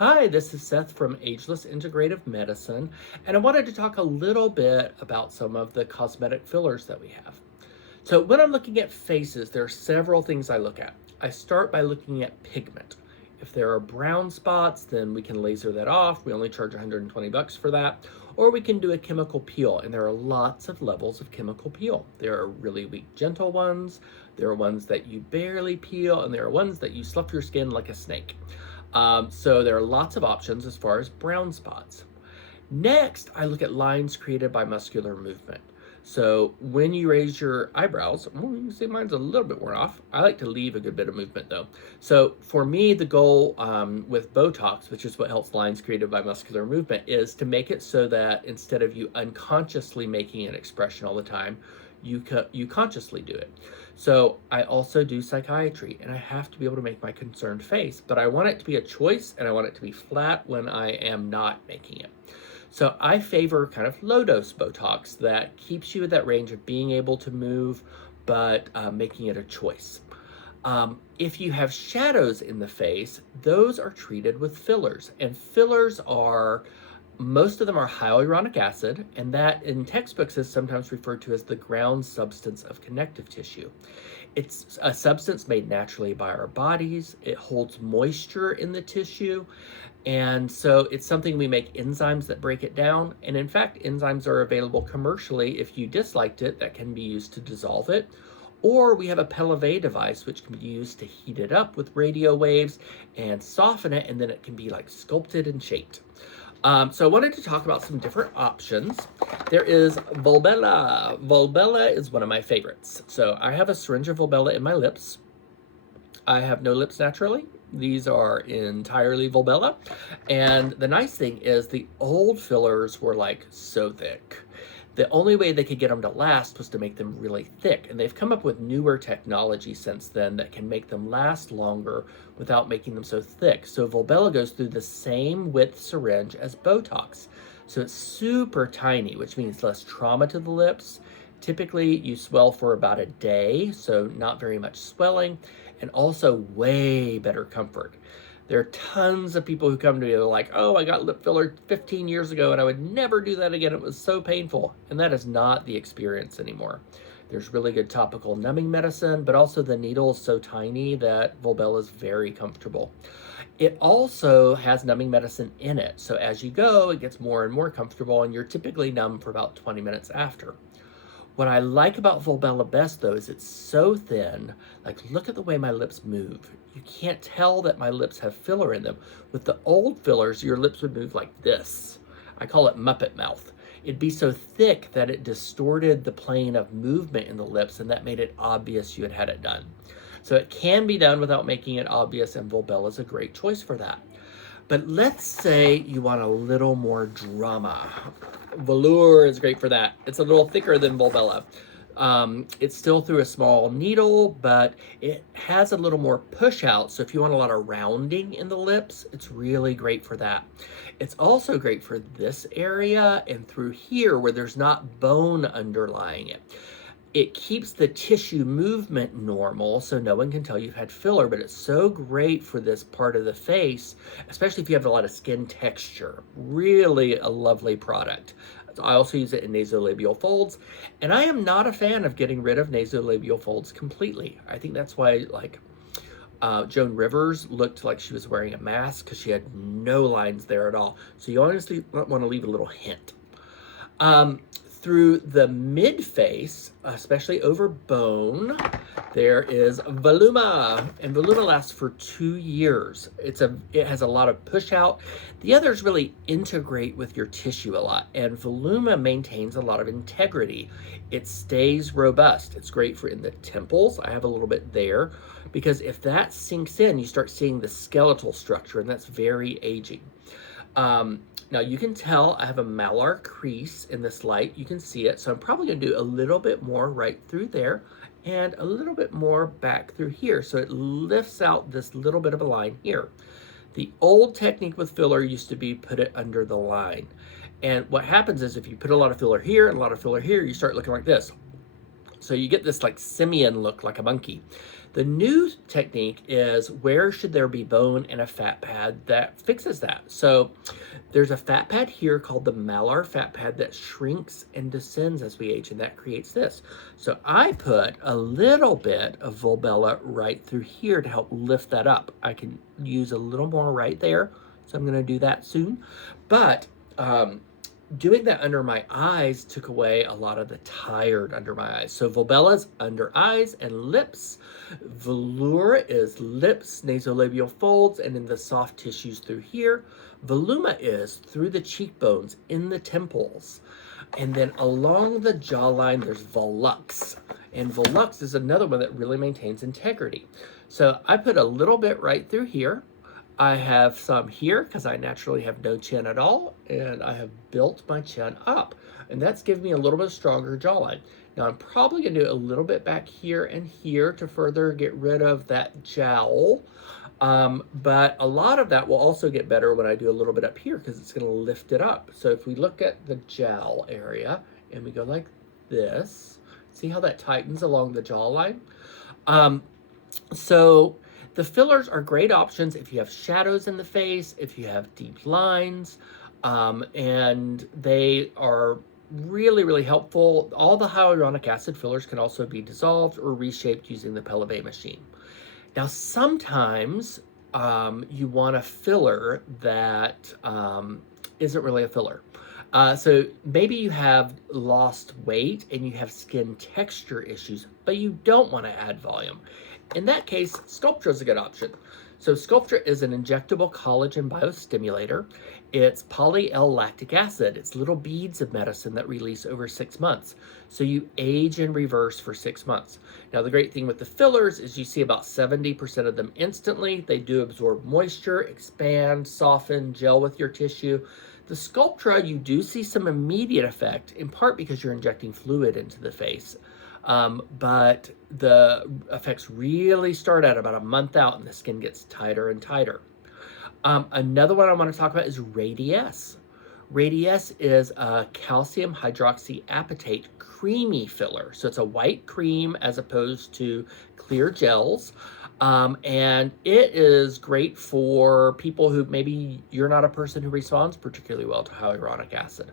Hi, this is Seth from Ageless Integrative Medicine, and I wanted to talk a little bit about some of the cosmetic fillers that we have. So, when I'm looking at faces, there are several things I look at. I start by looking at pigment. If there are brown spots, then we can laser that off. We only charge 120 bucks for that. Or we can do a chemical peel, and there are lots of levels of chemical peel. There are really weak, gentle ones, there are ones that you barely peel, and there are ones that you slough your skin like a snake. So there are lots of options as far as brown spots. Next, I look at lines created by muscular movement. So when you raise your eyebrows, well, you can see mine's a little bit worn off. I like to leave a good bit of movement though. So for me, the goal with Botox, which is what helps lines created by muscular movement, is to make it so that instead of you unconsciously making an expression all the time, you consciously do it. So I also do psychiatry, and I have to be able to make my concerned face, but I want it to be a choice, and I want it to be flat when I am not making it. So I favor kind of low dose Botox that keeps you in that range of being able to move, but making it a choice. If you have shadows in the face, those are treated with fillers, and fillers are most of them are hyaluronic acid, and that in textbooks is sometimes referred to as the ground substance of connective tissue. It's a substance made naturally by our bodies. It holds moisture in the tissue, and so it's something we make enzymes that break it down. And in fact, enzymes are available commercially if you disliked it that can be used to dissolve it. Or we have a Pellevé device which can be used to heat it up with radio waves and soften it, and then it can be like sculpted and shaped. So I wanted to talk about some different options. There is Volbella. Volbella is one of my favorites. So I have a syringe of Volbella in my lips. I have no lips naturally. These are entirely Volbella. And the nice thing is the old fillers were like so thick. The only way they could get them to last was to make them really thick. And they've come up with newer technology since then that can make them last longer without making them so thick. So Volbella goes through the same width syringe as Botox. So it's super tiny, which means less trauma to the lips. Typically, you swell for about a day, so not very much swelling, and also way better comfort. There are tons of people who come to me, they're like, oh, I got lip filler 15 years ago and I would never do that again. It was so painful. And that is not the experience anymore. There's really good topical numbing medicine, but also the needle is so tiny that Volbella is very comfortable. It also has numbing medicine in it. So as you go, it gets more and more comfortable, and you're typically numb for about 20 minutes after. What I like about Volbella best though is it's so thin. Like, look at the way my lips move. You can't tell that my lips have filler in them. With the old fillers, your lips would move like this. I call it Muppet mouth. It'd be so thick that it distorted the plane of movement in the lips, and that made it obvious you had had it done. So it can be done without making it obvious, and Volbella is a great choice for that. But let's say you want a little more drama. Velour is great for that. It's a little thicker than Volbella. It's still through a small needle, but it has a little more push out. So if you want a lot of rounding in the lips, it's really great for that. It's also great for this area and through here where there's not bone underlying it. It keeps the tissue movement normal, so no one can tell you've had filler, but it's so great for this part of the face, especially if you have a lot of skin texture. Really a lovely product. I also use it in nasolabial folds, and I am not a fan of getting rid of nasolabial folds completely. I think that's why, like, Joan Rivers looked like she was wearing a mask because she had no lines there at all. So you honestly want to leave a little hint. Through the mid face, especially over bone, there is Voluma, and Voluma lasts for 2 years. It has a lot of push out. The others really integrate with your tissue a lot, and Voluma maintains a lot of integrity. It stays robust. It's great for in the temples. I have a little bit there, because if that sinks in, you start seeing the skeletal structure, and that's very aging. Now you can tell I have a malar crease in this light. You can see it. So I'm probably gonna do a little bit more right through there and a little bit more back through here. So it lifts out this little bit of a line here. The old technique with filler used to be put it under the line. And what happens is if you put a lot of filler here and a lot of filler here, you start looking like this. So you get this like simian look, like a monkey. The new technique is, where should there be bone and a fat pad that fixes that? So there's a fat pad here called the malar fat pad that shrinks and descends as we age, and that creates this. So I put a little bit of Volbella right through here to help lift that up. I can use a little more right there, so I'm gonna do that soon. But doing that under my eyes took away a lot of the tired under my eyes. So Volbella's under eyes and lips. Velour is lips, nasolabial folds, and in the soft tissues through here. Voluma is through the cheekbones, in the temples. And then along the jawline, there's Volux. And Volux is another one that really maintains integrity. So I put a little bit right through here. I have some here because I naturally have no chin at all, and I have built my chin up, and that's given me a little bit stronger jawline. Now I'm probably going to do a little bit back here and here to further get rid of that jowl, but a lot of that will also get better when I do a little bit up here because it's going to lift it up. So if we look at the jowl area and we go like this, see how that tightens along the jawline? So the fillers are great options if you have shadows in the face, if you have deep lines, and they are really, really helpful. All the hyaluronic acid fillers can also be dissolved or reshaped using the Pellevé machine. Now, sometimes you want a filler that isn't really a filler. So maybe you have lost weight and you have skin texture issues, but you don't want to add volume. In that case, Sculptra is a good option. So Sculptra is an injectable collagen biostimulator. It's poly-L-lactic acid. It's little beads of medicine that release over 6 months. So you age in reverse for 6 months. Now, the great thing with the fillers is you see about 70% of them instantly. They do absorb moisture, expand, soften, gel with your tissue. The Sculptra, you do see some immediate effect, in part because you're injecting fluid into the face. But the effects really start at about a month out, and the skin gets tighter and tighter. Another one I want to talk about is Radiesse. Radiesse is a calcium hydroxyapatite creamy filler. So it's a white cream as opposed to clear gels. And it is great for people who maybe you're not a person who responds particularly well to hyaluronic acid.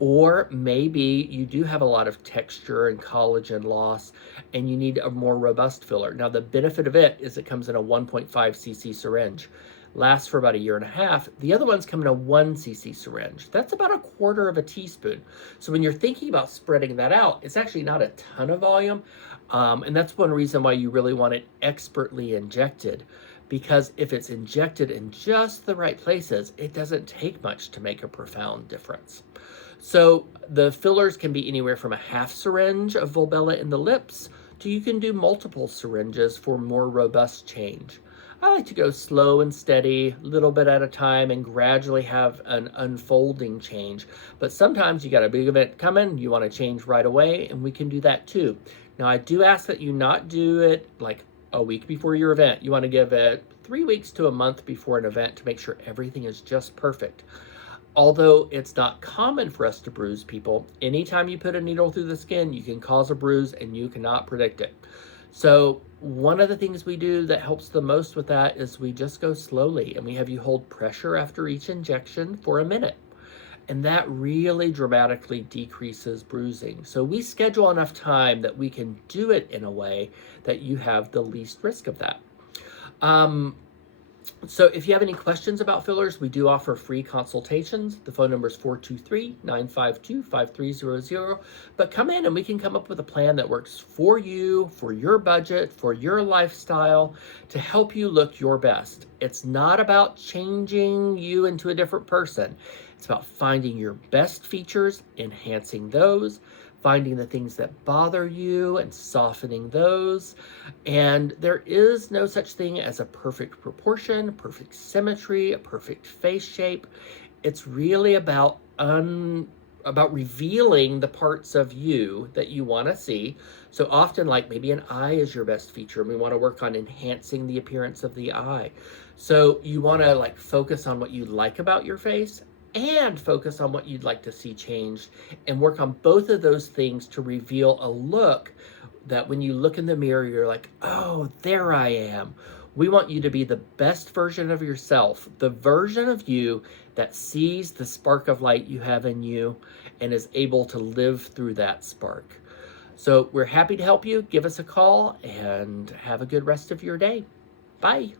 Or maybe you do have a lot of texture and collagen loss and you need a more robust filler. Now, the benefit of it is it comes in a 1.5 cc syringe. Lasts for about 1.5 years. The other ones come in a 1 cc syringe. That's about 1/4 of a teaspoon. So when you're thinking about spreading that out, it's actually not a ton of volume. And that's one reason why you really want it expertly injected. Because if it's injected in just the right places, it doesn't take much to make a profound difference. So the fillers can be anywhere from a 1/2 syringe of Volbella in the lips to you can do multiple syringes for more robust change. I like to go slow and steady, a little bit at a time, and gradually have an unfolding change. But sometimes you got a big event coming, you want to change right away, and we can do that too. Now, I do ask that you not do it like a week before your event. You want to give it 3 weeks to a month before an event to make sure everything is just perfect. Although it's not common for us to bruise people, anytime you put a needle through the skin, you can cause a bruise and you cannot predict it. So one of the things we do that helps the most with that is we just go slowly and we have you hold pressure after each injection for a minute. And that really dramatically decreases bruising. So we schedule enough time that we can do it in a way that you have the least risk of that. So if you have any questions about fillers, we do offer free consultations. The phone number is 423-952-5300. But come in and we can come up with a plan that works for you, for your budget, for your lifestyle, to help you look your best. It's not about changing you into a different person. It's about finding your best features, enhancing those, finding the things that bother you and softening those. And there is no such thing as a perfect proportion, perfect symmetry, a perfect face shape. It's really about revealing the parts of you that you want to see. So often, like maybe an eye is your best feature, and we want to work on enhancing the appearance of the eye. So you want to like focus on what you like about your face and focus on what you'd like to see changed, and work on both of those things to reveal a look that when you look in the mirror, you're like, oh, there I am. We want you to be the best version of yourself, the version of you that sees the spark of light you have in you and is able to live through that spark. So we're happy to help you. Give us a call and have a good rest of your day. Bye.